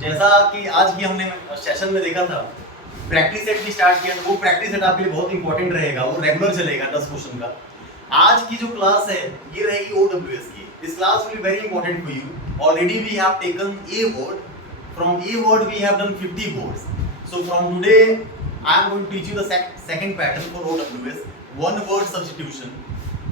जैसा कि आज की हमने सेशन में देखा था, प्रैक्टिस सेट भी स्टार्ट किया, तो वो प्रैक्टिस सेट आपके लिए बहुत इंपॉर्टेंट रहेगा, वो रेगुलर चलेगा 10 क्वेश्चन का। आज की जो क्लास है ये रहेगी OWS की। This class will be very important for you. Already we have taken a word, from a word we have done 50 words. So from today I am going to teach you the second pattern for OWS, one word substitution,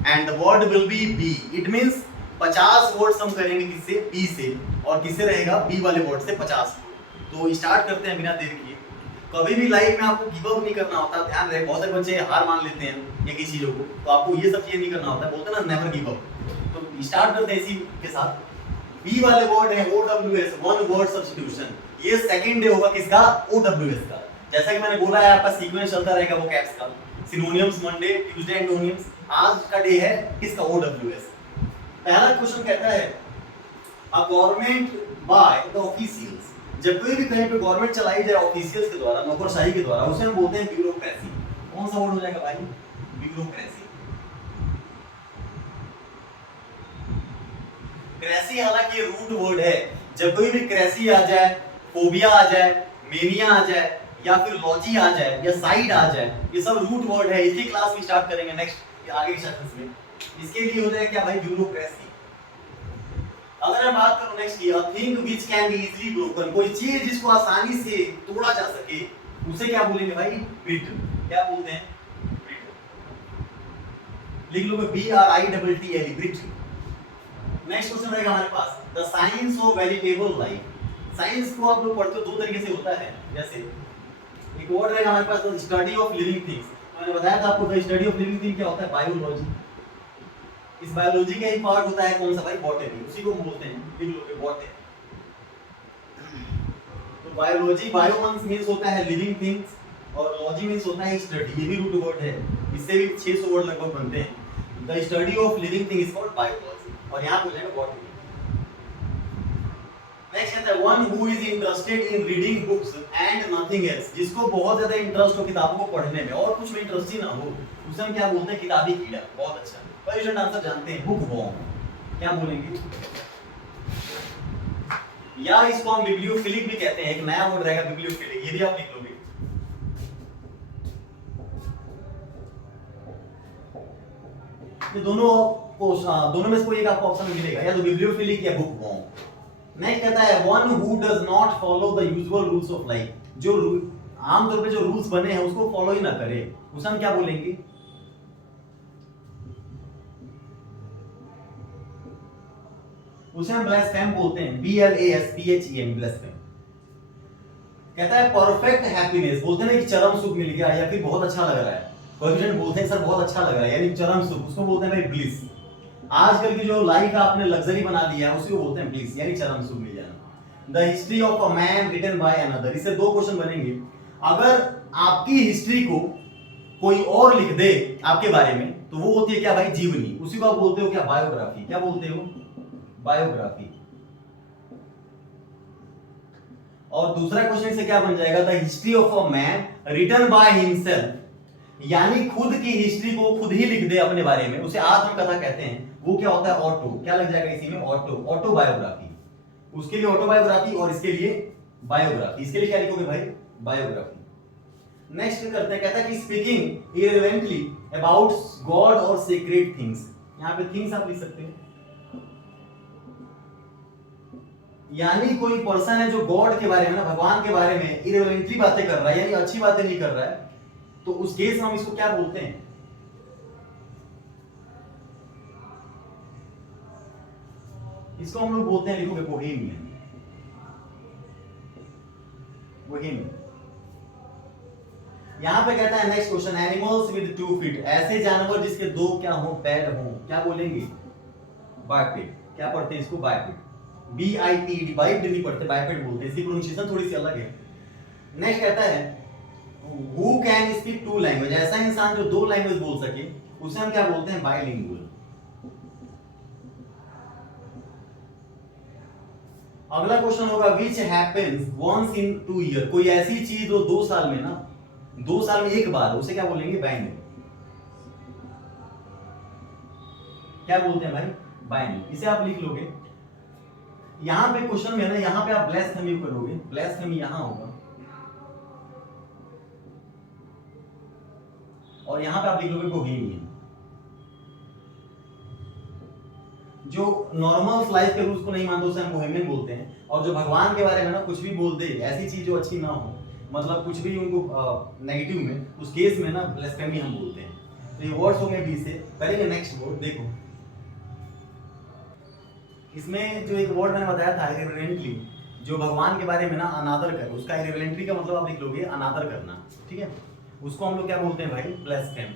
and the word will be B. It means 50 words हम करेंगे किससे? B से। और किससे रहेगा? B वाले word से 50 word. तो स्टार्ट करते हैं बिना देर किए। कभी भी लाइफ में आपको गिव अप नहीं करना होता, ध्यान रहे। बहुत सारे बच्चे हार मान लेते हैं या किसी चीजों को, तो आपको ये सब चीजें नहीं करना होता है। बोलते हैं ना, नेवर गिव अप। तो स्टार्ट करते हैं इसी के साथ। बी वाले वर्ड है OWS, वन वर्ड सब्स्टिट्यूशन। ये सेकंड डे होगा किसका? OWS का। जैसा कि मैंने बोला है, आपका सीक्वेंस चलता रहेगा वो कैप्स का। Synonyms Monday, Tuesday, antonyms. आज का डे है किसका? OWS। पहला क्वेश्चन कहता है, a government by the officials. जब कोई भी कहीं पे गवर्नमेंट चलाई जाए ऑफिशियल्स के द्वारा, नौकरशाही के द्वारा, उसे हम बोलते हैं ब्यूरोक्रेसी। कौन सा वर्ड हो जाएगा भाई? ब्यूरोक्रेसी। क्रेसी हालांकि ये रूट वर्ड है। जब कोई भी क्रेसी आ जाए, फोबिया आ जाए, मेनिया आ जाए, या फिर लॉजी आ जाए, या साइड आ जाए, ये सब रूट वर्ड है। इसकी क्लास भी स्टार्ट करेंगे नेक्स्ट आगे के सेशंस में। इसके लिए हो जाएगा क्या भाई? ब्यूरोक्रेसी। अगर मैं बात करूं नेक्स्ट की, a thing which can be easily broken, कोई चीज जिसको आसानी से तोड़ा जा सके, उसे क्या बोलेंगे भाई? brittle। क्या बोलते हैं? brittle। लिख लो BRITTLE, brittle। नेक्स्ट क्वेश्चन रहेगा हमारे पास, the science of vegetable life. Science को आप लोग पढ़ते हो दो तरीके से होता है। जैसे एक वर्ड रहेगा हमारे पास, the study of living things. मैंने बताया था आपको, the study of living thing क्या होता है? बायोलॉजी। इस बायोलॉजी का ही पार्ट होता है कौन सा भाई? बॉटनी। उसी को हम बोलते हैं, लिख लो बॉटनी। तो बायोलॉजी, बायो मींस होता है लिविंग थिंग्स, और लॉजी मींस होता है स्टडी। ये भी रूट वर्ड है, इससे भी 600 वर्ड लगभग बनते हैं। The study of living thing is called biology, और यहां पे हो जाएगा बॉटनी। नेक्स्ट कहता है, one who is interested in reading books and nothing else. जिसको बहुत ज्यादा इंटरेस्ट हो किताबों को पढ़ने में और कुछ में इंटरेस्ट ही ना हो, उसे हम क्या बोलते हैं? किताबी कीड़ा। बहुत अच्छा, क्वेश्चन आंसर जानते हैं, बुक वॉर्म। क्या बोलेंगे? या इसको हम बिब्लियोफिलिक भी कहते हैं। एक नया वर्ड रहेगा बिब्लियोफिलिक, ये भी आप लिख लोगे। ये दोनों में से कोई एक आपको ऑप्शन मिलेगा, या तो बिब्लियोफिलिक या बुक वॉर्म। नेक्स्ट कहता है, one who does not follow the usual rules of life. जो आमतौर पे जो रूल्स बने हैं उसको फॉलो ही ना करे, उसे हम क्या बोलेंगे? उसे हम ब्लास्फेम बोलते हैं, BLASPHEM, ब्लास्फेम। कहता है परफेक्ट हैप्पीनेस। बोलते हैं ना कि चरम सुख मिल गया, या फिर बहुत अच्छा लग रहा है। कोई बोलते हैं सर बहुत अच्छा लग रहा है, यानी चरम सुख, उसको बोलते हैं भाई ब्लिस। आजकल की जो लाइफ आपने लग्जरी बना दिया है, उसी को बोलते हैं ब्लिस, यानी चरम सुख मिल जाना। The history of a man written by another. इससे दो क्वेश्चन बनेंगे। अगर आपकी हिस्ट्री को कोई और लिख दे आपके बारे में, तो वो होती है क्या भाई? जीवनी। उसी को आप बोलते हो क्या? बायोग्राफी। क्या बोलते हो? बायोग्राफी। और दूसरा क्वेश्चन से क्या बन जाएगा? The history of a man written by himself, यानी खुद की हिस्ट्री को खुद ही लिख दे अपने बारे में, उसे आत्मकथा कहते हैं। वो क्या होता है? ऑटो। क्या लग जाएगा इसी में? Auto, autobiography. उसके लिए ऑटोबायोग्राफी, और इसके लिए बायोग्राफी। इसके लिए क्या लिखोगे भाई? बायोग्राफी। नेक्स्ट करते हैं, कहता है कि स्पीकिंग इररिलेवेंटली अबाउट गॉड और सीक्रेट थिंग्स। यहां पे थिंग्स आप लिख सकते हैं, यानी कोई पर्सन है जो गॉड के बारे में ना, भगवान के बारे में इररिलेवेंटली बातें कर रहा है, यानी अच्छी बातें नहीं कर रहा है, तो उस केस में हम इसको क्या बोलते हैं? इसको हम लोग बोलते हैं, लिखोगे बोहेमियन। बोहेमियन। यहां पे कहता है next question, animals with 2 feet. ऐसे जानवर जिसके दो क्या हो? पैर हो। क्या बोलेंगे? बाइपेड। क्या पढ़ते हैं इसको? बाइपेड। BIPED, बाइपेड नहीं पढ़ते, बाइपेड बोलते हैं। इसकी प्रोनाउंसिएशन थोड़ी सी अलग है। नेक्स्ट कहता है, हु कैन स्पीक 2 लैंग्वेज। ऐसा इंसान जो 2 लैंग्वेज बोल सके, उसे हम क्या बोलते हैं? बाइलिंगुअल। अगला क्वेश्चन होगा, विच हैपेंस वंस इन 2 ईयर। कोई ऐसी चीज जो 2 साल में ना, 2 साल में एक बार, उसे क्या बोलेंगे? बाइनरी। क्या बोलते हैं भाई? बाइनरी। इसे आप लिख लोगे यहाँ पे क्वेश्चन में ना, यहाँ पे आप ब्लेस्फेमी करोगे, ब्लेस्फेमी यहाँ होगा और यहाँ पे आप लिख लोगे बोहेमियन। जो नॉर्मल लाइफ के रूल्स को नहीं मानते उसे हम बोहेमियन बोलते हैं, और जो भगवान के बारे में ना कुछ भी बोल दे, ऐसी चीज जो अच्छी ना हो, मतलब कुछ भी उनको नेगेटिव में, उस केस में ना ब्लेस्फेमी हम बोलते हैं। तो ये वर्ड्स हो गए बी से। करेंगे नेक्स्ट वर्ड, देखो इसमें जो एक वर्ड मैंने बताया था इरेवरेंटली, जो भगवान के बारे में ना अनादर करे, उसका इरेवरेंटली का मतलब आप लिख लोगे अनादर करना, ठीक है। उसको हम लोग क्या बोलते हैं भाई, ब्लेस्फेम,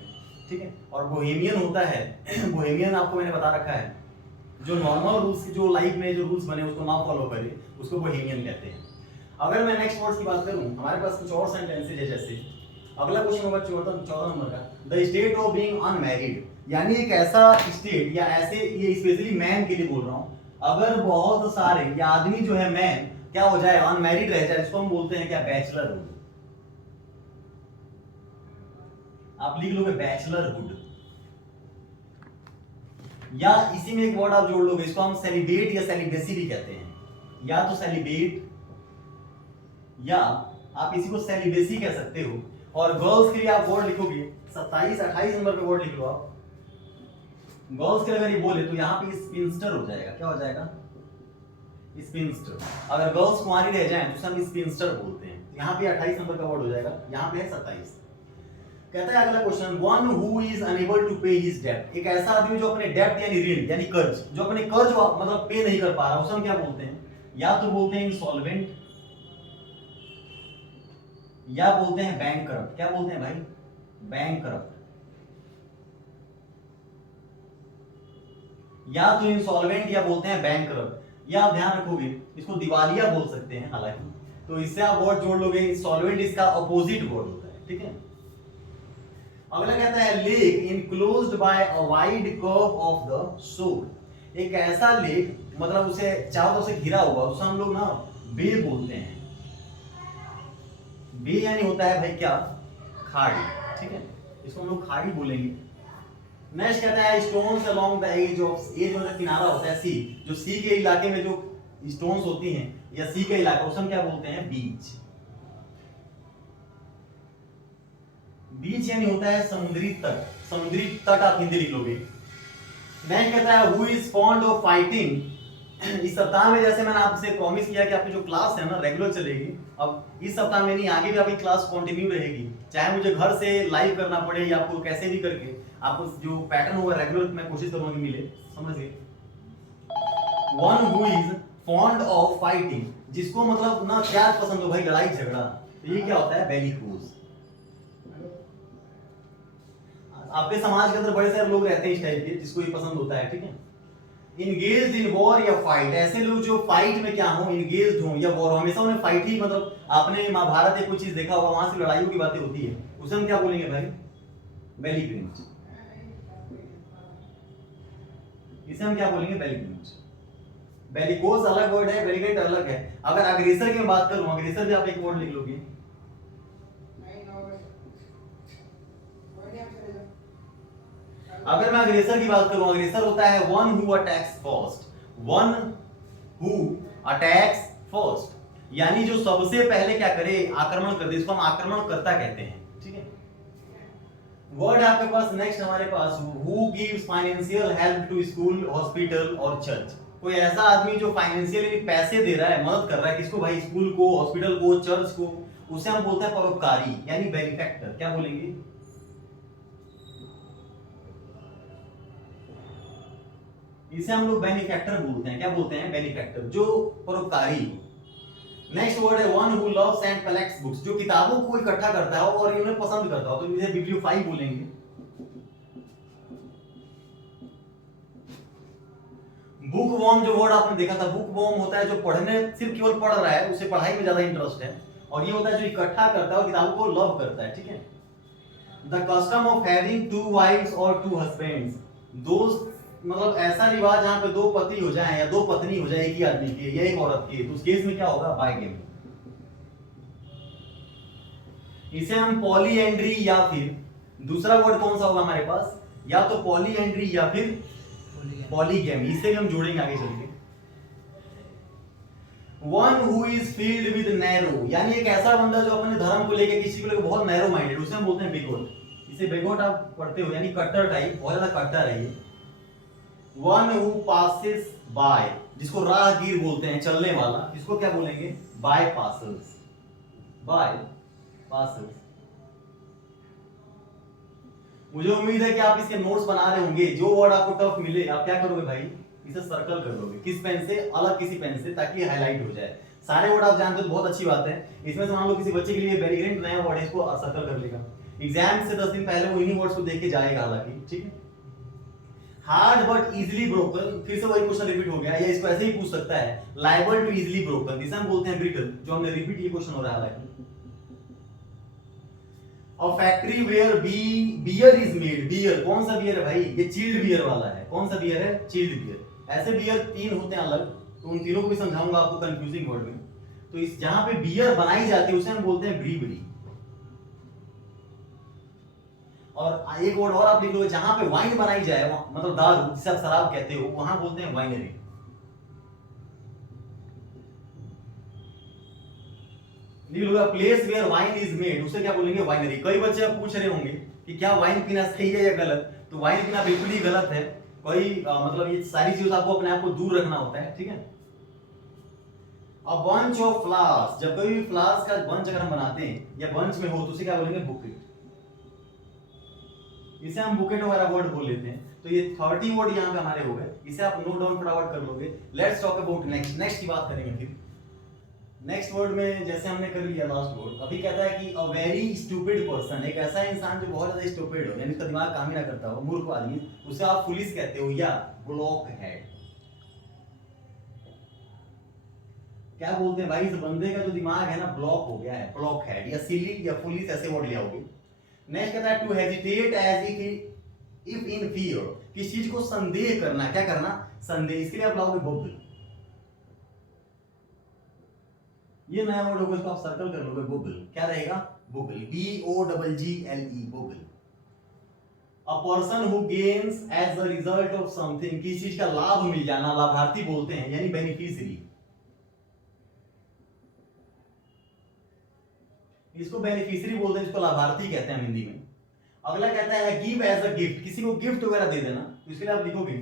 ठीक है। और बोहेमियन होता है बोहेमियन आपको मैंने बता रखा है, जो नॉर्मल रूल्स, जो लाइफ में जो रूल्स बने उसको ना फॉलो करे, उसको बोहेमियन कहते हैं। अगर मैं नेक्स्ट वर्ड्स की बात करूं, हमारे पास कुछ और सेंटेंसेज है, जैसे अगला क्वेश्चन होगा 14 नंबर का, the state of being unmarried, यानी एक ऐसा स्टेट या ऐसे, ये स्पेशली मैन के लिए बोल रहा हूं, अगर बहुत सारे या आदमी जो है मैन क्या हो जाए, अनमैरिड रह जाए, इसको हम बोलते हैं क्या, बैचलरहुड। आप लिख लोगे बैचलरहुड। या इसी में एक वर्ड आप जोड़ लोगे, इसको हम सेलिब्रेट या सेलिब्रेसी भी कहते हैं, या तो सेलिब्रेट या आप इसी को सेलिब्रेसी कह सकते हो। और गर्ल्स के लिए आप वर्ड लिखोगे 27-28 नंबर पे वर्ड लिख लो आप। गर्ल्स के लिए अगर ये बोले तो यहाँ पे स्पिंस्टर हो जाएगा, क्या हो जाएगा, स्पिंस्टर। अगर गर्ल्स कुंवारी रह जाएं तो हम स्पिंस्टर बोलते हैं। यहाँ पे 28 नंबर का वर्ड हो जाएगा, यहाँ पे है 27। कहता है अगला question, one who is unable to pay his डेब्ट, एक ऐसा आदमी जो अपने डेब्ट यानी ऋण यानी कर्ज, जो अपने कर्ज मतलब पे नहीं कर पा रहा, उसे हम क्या बोलते हैं, या तो बोलते हैं इंसॉल्वेंट, या बोलते हैं बैंकरप्ट। क्या बोलते हैं भाई, बैंकरप्ट। या तो इंसॉल्वेंट या बोलते हैं बैंकरप्ट। या आप ध्यान रखोगे इसको दिवालिया बोल सकते हैं हालांकि, तो इससे आप वर्ड जोड़ लोगे, इंसॉल्वेंट इसका अपोजिट वर्ड होता है, ठीक है। अगला कहता है lake enclosed bye a wide curve of the shore, एक ऐसा लेक मतलब उसे चारों तरफ से घिरा हुआ, उसे हम लोग ना बे बोलते हैं। बे यानी होता है भाई क्या, खाड़ी, ठीक है, इसको हम लोग खाड़ी बोलेंगे। नेक्स्ट कहता है stones along the edge of, edge मतलब किनारा होता है, सी, जो सी के इलाके में जो स्टोन्स होती हैं या सी का इलाका, उसे हम क्या बोलते हैं, बीच। बीच यानी होता है समुद्री तट, समुद्री तट आप हिंदी लिख लोगे। नेक्स्ट कहता है who is fond of fighting, इस सप्ताह में जैसे मैंने आपसे प्रॉमिस किया कि आपकी जो क्लास है ना रेगुलर चलेगी, अब इस सप्ताह में नहीं, आगे भी आपकी क्लास कंटिन्यू रहेगी, चाहे मुझे घर से लाइव करना पड़े या आपको कैसे भी करके आपको जो पैटर्न होगा रेगुलर मैं कोशिश करूंगा कि मिले, समझिए। One who is fond of fighting, जिसको मतलब ना क्या पसंद हो भाई, लड़ाई झगड़ा, तो ये क्या होता है, बेलिकोज। आपके समाज के अंदर बड़े सारे लोग रहते हैं इस टाइप के जिसको ये पसंद होता है, ठीक है। इंगेज्ड इन वॉर या फाइट, ऐसे लोग जो फाइट में क्या हो, इंगेज्ड हो या वॉर, हमेशा उन्हें फाइट ही, मतलब आपने महाभारत या कुछ चीज देखा होगा, वहां से लड़ाइयों की बातें होती है, उसे हम क्या बोलेंगे भाई, बेलिग्रेंट। इसे हम क्या बोलेंगे, बेलिग्रेंट। बेलिकोज अलग वर्ड है, बेलिग्रेंट अलग है। अगर अग्रेसर की बात करूं, अग्रेसर भी आप एक वर्ड लिख लोगे, अगर मैं अग्रेसर की बात करूं, अग्रेसर होता है one who attacks first, one who attacks first, यानी जो सबसे पहले क्या करे, आक्रमण कर दे, इसको हम आक्रमणकर्ता कहते हैं, ठीक है। वर्ड आपके पास नेक्स्ट हमारे पास, who gives financial help to school, hospital और चर्च, कोई ऐसा आदमी जो फाइनेंशियली पैसे दे रहा है, मदद कर रहा है, किसको भाई, स्कूल को, हॉस्पिटल को, चर्च को, उसे हम बोलते हैं परोपकारी यानी बेनिफैक्टर। क्या बोलेंगे, इसे हम लोग बेनिफैक्टर बोलते हैं। क्या बोलते हैं, बेनिफैक्टर, जो परोपकारी। नेक्स्ट वर्ड है one who loves and collects books, जो किताबों को इकट्ठा करता है और इन्हें पसंद करता हो, तो इसे बिब्लियोफाइल बोलेंगे। बुक वॉर्म जो वर्ड आपने देखा था, बुक वॉर्म होता है जो पढ़ने सिर्फ केवल पढ़ रहा है, उसे पढ़ाई में ज्यादा इंटरेस्ट है, और ये होता है जो इकट्ठा करता है और किताबों को लव करता है, ठीक है। The custom of having two wives और टू हस्बैंड्स, दो मतलब ऐसा रिवाज जहां पे दो पति हो जाए या दो पत्नी हो जाए एक ही आदमी की या एक औरत की, तो उस केस में क्या होगा, बाइगेमी। इसे हम पॉलीएंड्री या फिर दूसरा वर्ड कौन सा होगा हमारे पास, या तो पॉलीएंड्री या फिर पॉलीगैमी, इसे भी हम जोड़ेंगे आगे चल के। One who is field with narrow, यानी एक ऐसा बंदा जो अपने धर्म को लेके किसी को लेकर बहुत नैरो माइंडेड, उसे हम बोलते हैं बिगोट। इसे बिगोट आप पढ़ते हो, यानी कट्टर टाइप, बहुत ज्यादा कट्टर है ये। वन हु पासेस बाय, जिसको राहगीर बोलते हैं, चलने वाला, इसको क्या बोलेंगे? Bypassers, bypassers. मुझे उम्मीद है कि आप इसके नोट्स बना रहे होंगे। जो वर्ड आपको टफ मिले आप क्या करोगे भाई, इसे सर्कल कर लोगे, किस पेन से? अलग किसी पेन से, ताकि हाईलाइट हो जाए। सारे वर्ड आप जानते हो तो बहुत अच्छी बात है। इसमें से मान लो किसी बच्चे के लिए वेरिएंट नया वर्ड है, इसको सर्कल कर लेगा। एग्जाम से 10 दिन पहले वो इन्हीं वर्ड्स को देख के जाएगा, हालांकि ठीक है। हार्ड बट इजीली ब्रोकन, फिर से वही क्वेश्चन रिपीट हो गया, या इसको ऐसे ही पूछ सकता है, लायबल टू इजीली ब्रोकन, जिसे हम बोलते हैं ब्रिटल, जो हमने रिपीट ये क्वेश्चन हो रहा है हालांकि। और factory where beer is made, beer कौन सा बियर है भाई? ये चिल्ड बियर वाला है। कौन सा बियर है? Chilled beer. ऐसे बियर 3 होते हैं अलग, तो उन तीनों को भी समझाऊंगा आपको कंफ्यूजिंग वर्ड में। तो इस जहां पे बियर बनाई जाती है उसे हम बोलते हैं ब्रीवरी। और एक वर्ड और आप लिख लो, जहां पे वाइन बनाई जाए, मतलब दारू जिसे आप शराब कहते हो, वहां बोलते हैं वाइनरी। लिख लो, place where wine is made, उसे क्या बोलेंगे? वाइनरी। कई बच्चे अब पूछ रहे होंगे कि क्या वाइन पीना सही है या गलत? तो वाइन पीना बिल्कुल ही गलत है। कोई मतलब ये सारी चीजें आपको अपने आप को दूर रखना होता है, ठीक है। अ बंच ऑफ फ्लावर्स, जब कोई भी फ्लावर्स का बंच अगर हम बनाते हैं या बंच में हो तो उसे क्या बोलेंगे? बुकेट। इसे हम बुकेट वगैरह वर्ड बोल लेते हैं। तो ये 30 वर्ड यहाँ पे हमारे हो गए, इसे आप नोट डाउन फटाफट कर लोगे। Let's talk about next, next की बात करेंगे फिर। नेक्स्ट वर्ड में जैसे हमने कर लिया लास्ट वर्ड, अभी कहता है कि अ वेरी स्टूपिड पर्सन, एक ऐसा इंसान जो बहुत ज्यादा स्टूपिड हो, यानी उसका दिमाग काम ही ना करता हो, मूर्ख आदमी, उसे आप फुलिश कहते हो या ब्लॉक हेड। क्या बोलते हैं भाई, इस बंदे का जो दिमाग है ना ब्लॉक हो गया है, ब्लॉक हेड या सिली या फुलिश, ऐसे वर्ड ले आओगे। नेक्स्ट कहता है to hesitate as if in fear, किस चीज को संदेह करना, क्या करना? संदेह। इसके लिए आप लाओगे बुगल। ये नया वर्ड होगा, इसको आप सर्कल कर लोगे, बुगल। क्या रहेगा? Bugle, BOGGLE, bugle. A person who gains as a result of something, किसी चीज का लाभ मिल जाना, लाभार्थी बोलते हैं, यानी बेनिफिशियरी। इसको बेनिफिशियरी बोलते हैं, इसको लाभार्थी कहते हैं हिंदी में। अगला कहता है गिव एज अ गिफ्ट, किसी को गिफ्ट वगैरह दे देना, तो इसके लिए आप लिखोगे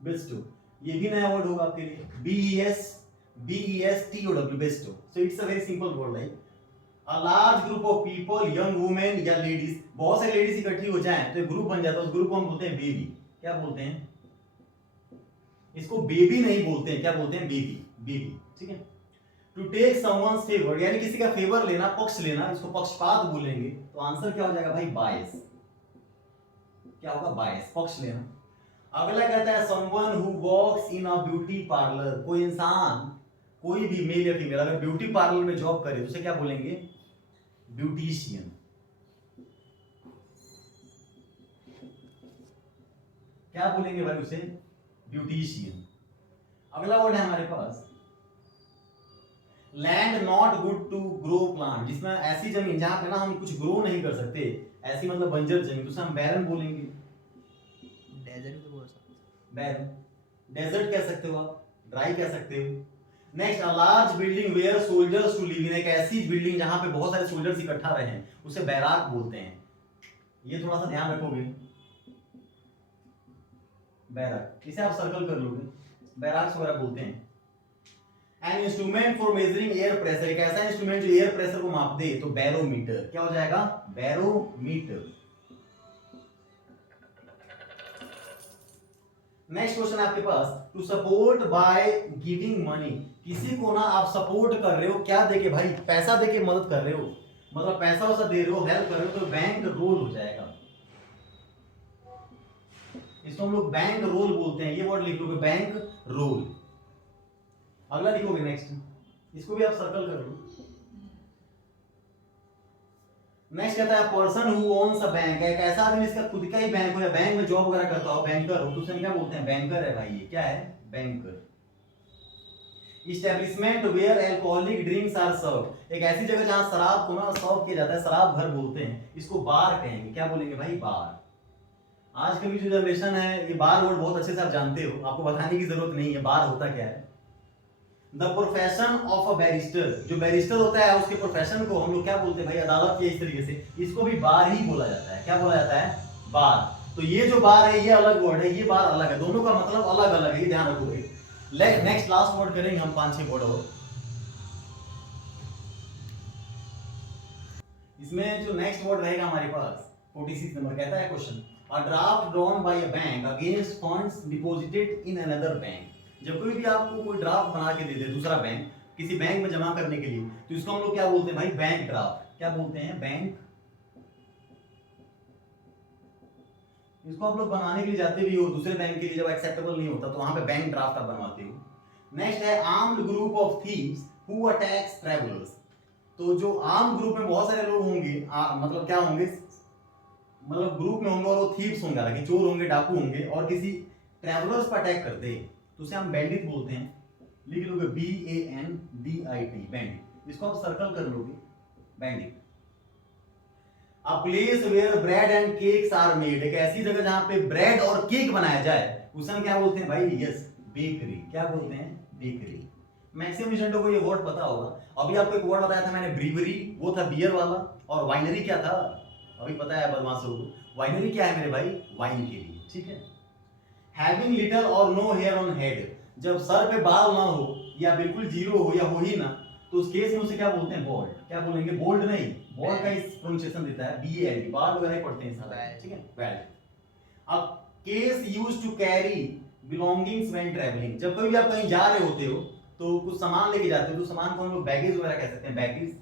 बेस्टो। ये भी नया वर्ड होगा आपके लिए, BESTOW, Bairstow. So it's a very simple word, like a large group of people, young women या लेडीज, बहुत सारी लेडीज इकट्ठी हो जाएं तो एक ग्रुप बन जाता है, उस ग्रुप को हम बोलते हैं बेबी। क्या बोलते हैं? इसको बेबी नहीं बोलते हैं, क्या बोलते हैं? बेबी, बेबी, ठीक है। टू टेक समवन्स फेवर, यानी किसी का फेवर लेना, पक्ष लेना, इसको पक्षपात बोलेंगे। तो आंसर क्या हो जाएगा भाई? बायस। क्या होगा? बायस, पक्ष लेना। अगला कहता है someone who works in a beauty parlour, कोई इंसान, कोई भी मेल या फीमेल अगर ब्यूटी पार्लर में जॉब करे तो उसे क्या बोलेंगे? ब्यूटिशियन। क्या बोलेंगे भाई उसे? ब्यूटिशियन। अगला वर्ड है हमारे पास land not good to grow plant, जिसमें ऐसी जमीन जहां पे ना हम कुछ ग्रो नहीं कर सकते, ऐसी मतलब बंजर जमीन, तो उसे हम बैरन बोलेंगे। डेजर्ट भी बोल सकते हो, बैरन, डेजर्ट कह सकते हो आप, ड्राई कह सकते हो। Next, a large building where soldiers to live in, एक ऐसी बिल्डिंग जहां पे बहुत सारे सोल्जर्स इकट्ठा रहे हैं, उसे बैराक बोलते हैं। ये थोड़ा सा ध्यान रखोगे, बैराक, इसे आप सर्कल कर लोगे, बैराक्स वगैरह बोलते हैं। An instrument for measuring air pressure, एक ऐसा इंस्ट्रूमेंट जो एयर प्रेशर को माप दे, तो बैरोमीटर। क्या हो जाएगा? बैरोमीटर। नेक्स्ट क्वेश्चन आपके पास, to support by giving money, किसी को ना आप सपोर्ट कर रहे हो, क्या देके भाई? पैसा देके मदद कर रहे हो, मतलब पैसा वैसा दे रहे हो, हेल्प कर रहे हो, तो बैंक रोल हो जाएगा। इसको हम लोग बैंक रोल बोलते हैं, ये वर्ड लिख लोगे, बैंक रोल। अगला लिखोगे नेक्स्ट, इसको भी आप सर्कल कर लो। नेक्स्ट कहता है person who owns a bank, एक ऐसा आदमी जिसका खुद का ही बैंक हो या बैंक में जॉब वगैरह करता हो, बैंकर हो, तो उसे क्या बोलते हैं? बैंकर है भाई। ये क्या है? Bunker. Establishment where alcoholic drinks are served, एक ऐसी जगह जहां शराब को ना सर्व किया जाता है, शराब घर बोलते हैं, इसको बार कहेंगे। क्या बोलेंगे भाई? बार। आज कल की जो जनरेशन है ये बार वर्ड बहुत अच्छे से आप जानते हो, आपको बताने की जरूरत नहीं है बार होता क्या है। The profession of a barrister, जो बैरिस्टर होता है उसके प्रोफेशन को हम लोग क्या बोलते हैं भाई, अदालत के इस तरीके से, इसको भी बार ही बोला जाता है। क्या बोला जाता है? बार। तो ये जो बार है ये अलग वर्ड है, ये बार अलग है, दोनों का मतलब अलग अलग है, ये ध्यान रखोगे। नेक्स्ट लास्ट वर्ड करेंगे हम 5-6 वर्ड और। इसमें जो नेक्स्ट वर्ड रहेगा हमारे पास 46 नंबर, कहता है question, a draft drawn by a bank against funds deposited in another bank. जब कोई भी आपको कोई ड्राफ्ट बना के दे दे दूसरा बैंक, किसी बैंक में जमा करने के लिए, तो इसको हम लोग क्या बोलते हैं भाई? Bank draft. क्या बोलते हैं? बैंक। इसको आप लोग बनाने के लिए जाते भी हो दूसरे बैंक के लिए, जब एक्सेप्टेबल नहीं होता तो वहां पे बैंक ड्राफ्ट आप बनवाते हो। नेक्स्ट है armed group of thieves who attacks travellers. तो जो आर्म ग्रुप में बहुत सारे लोग होंगे, मतलब क्या होंगे, मतलब ग्रुप में होंगे और वो थीव्स होंगे, हालांकि चोर होंगे, डाकू होंगे और किसी ट्रैवलर्स पर अटैक करते हैं, तो उसे हम बैंडिट बोलते हैं। लिख लोगे BANDIT, बैंडिट। इसको आप सर्कल कर लोगे, bandit. A place where bread and cakes are made, एक ऐसी जगह जहां पे ब्रेड और केक बनाया जाए, उसे हम क्या बोलते हैं भाई? Yes, bakery. क्या बोलते हैं? बेकरी। मैक्सिमम स्टूडेंटों को ये वर्ड पता होगा। अभी आपको एक वर्ड बताया था मैंने, ब्रीवरी, वो था बियर वाला, और वाइनरी क्या था? अभी पता है बदमाशों को, वाइनरी क्या है मेरे भाई? वाइन के लिए, ठीक है। हैविंग लिटिल और नो हेयर ऑन हेड, जब सर पे बाल ना हो या बिल्कुल जीरो हो या हो ही ना, तो उस केस में उसे क्या बोलते हैं? बोल्ड। क्या बोलेंगे? बोल्ड नहीं, बोल्ड का इस प्रोनाउंसिएशन देता है BALD, बाल वगैरह पढ़ते हैं सारा, ठीक है, वेल। अब case used to carry belongings when travelling, जब कभी भी आप कहीं जा रहे होते हो तो कुछ सामान लेके जाते हो, तो सामान को हम लोग बैगेज वगैरह कह सकते हैं, baggage,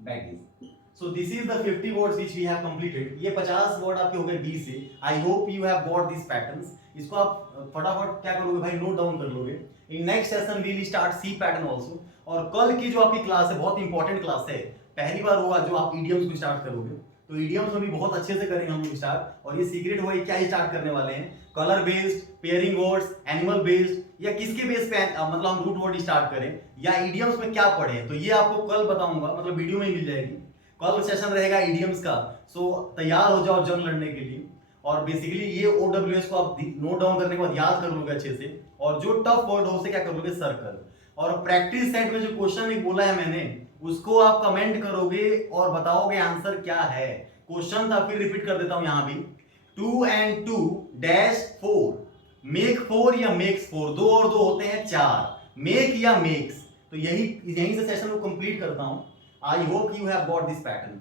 baggage. So this is the 50 words which we have completed. ये 50 वर्ड आपके हो गए 20 से। I hope you have got this patterns. इसको आप फटाफट क्या करोगे भाई? नोट डाउन कर लोगे। In next session we will start C pattern also. और कल की जो आपकी क्लास है बहुत इंपॉर्टेंट क्लास है, पहली बार होगा जो आप इडियम्स को स्टार्ट करोगे, तो इडियम्स में भी बहुत अच्छे से करेंगे हम लोग स्टार्ट। और ये सीक्रेट हुआ क्या स्टार्ट करने वाले हैं, colour based, pairing words, animal based, या किसके बेस पे मतलब हम रूट वर्ड स्टार्ट करें, या इडियम्स में क्या पढ़े, तो ये आपको कल बताऊंगा, मतलब वीडियो में ही मिल जाएगी। कल सेशन रहेगा इडियम्स का। सो तैयार हो जाओ जंग लड़ने के लिए। और बेसिकली ये OWS को आप नोट डाउन करने के बाद याद कर लोगे अच्छे से, और जो टफ वर्ड हो उसे क्या कर लोगे? सर्कल। और प्रैक्टिस सेट में जो क्वेश्चन एक बोला है मैंने, उसको आप कमेंट करोगे और बताओगे आंसर क्या है। क्वेश्चन था, फिर रिपीट कर देता हूं यहां भी, 2 and 2 dash 4 मेक 4 या मेक्स 4, 2 और 2 होते हैं 4, मेक या मेक्स। तो यही से सेशन को कंप्लीट करता हूं। आई hope you have got this pattern.